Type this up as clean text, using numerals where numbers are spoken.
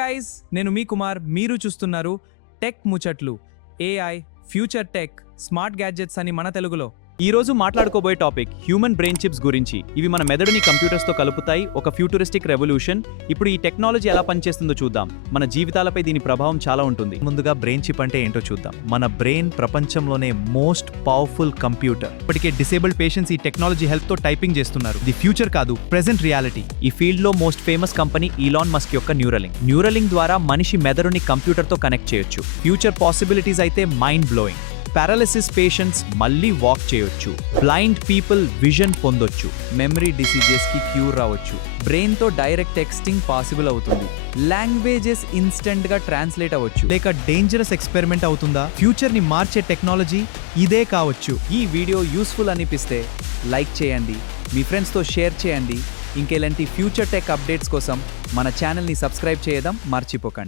Guys, నేను మీ కుమార్. మీరు చూస్తున్నారు టెక్ ముచ్చట్లు, AI, future tech, smart gadgets అని మన తెలుగులో. ఈ రోజు మాట్లాడుకోబోయే టాపిక్ హ్యూమన్ బ్రెయిన్ చిప్స్ గురించి. ఇవి మన మెదడుని కంప్యూటర్స్ తో కలుపుతాయి, ఒక ఫ్యూచరిస్టిక్ రెవల్యూషన్. ఇప్పుడు ఈ టెక్నాలజీ ఎలా పనిచేస్తుందో చూద్దాం. మన జీవితాలపై దీని ప్రభావం చాలా ఉంటుంది. ముందుగా బ్రెయిన్ చిప్ అంటే ఏంటో చూద్దాం. మన బ్రెయిన్ ప్రపంచంలోనే మోస్ట్ పవర్ఫుల్ కంప్యూటర్. ఇప్పటికే డిసేబుల్డ్ పేషెంట్స్ ఈ టెక్నాలజీ హెల్ప్ తో టైపింగ్ చేస్తున్నారు. ఇది ఫ్యూచర్ కాదు, ప్రెజెంట్ రియాలిటీ. ఈ ఫీల్డ్ లో most famous company Elon Musk యొక్క న్యూరలింక్ ద్వారా మనిషి మెదడుని కంప్యూటర్ తో కనెక్ట్ చేయొచ్చు. ఫ్యూచర్ పాసిబిలిటీస్ అయితే మైండ్ బ్లోయింగ్. పారాలిసిస్ పేషెంట్స్ మళ్ళీ వాక్ చేయొచ్చు. బ్లైండ్ పీపుల్ విజన్ పొందొచ్చు. మెమరీ డిసీజెస్ కి క్యూర్ రావచ్చు. బ్రెయిన్ తో డైరెక్ట్ టెక్స్టింగ్ పాసిబుల్ అవుతుంది. లాంగ్వేజెస్ ఇన్స్టెంట్ గా ట్రాన్స్లేట్ అవ్వచ్చు. లేక డేంజరస్ ఎక్స్పెరిమెంట్ అవుతుందా? ఫ్యూచర్ ని మార్చే టెక్నాలజీ ఇదే కావచ్చు. ఈ వీడియో యూస్ఫుల్ అనిపిస్తే లైక్ చేయండి, మీ ఫ్రెండ్స్తో షేర్ చేయండి. ఇంకెలాంటి ఫ్యూచర్ టెక్ అప్డేట్స్ కోసం మన ఛానల్ని సబ్స్క్రైబ్ చేయడం మర్చిపోకండి.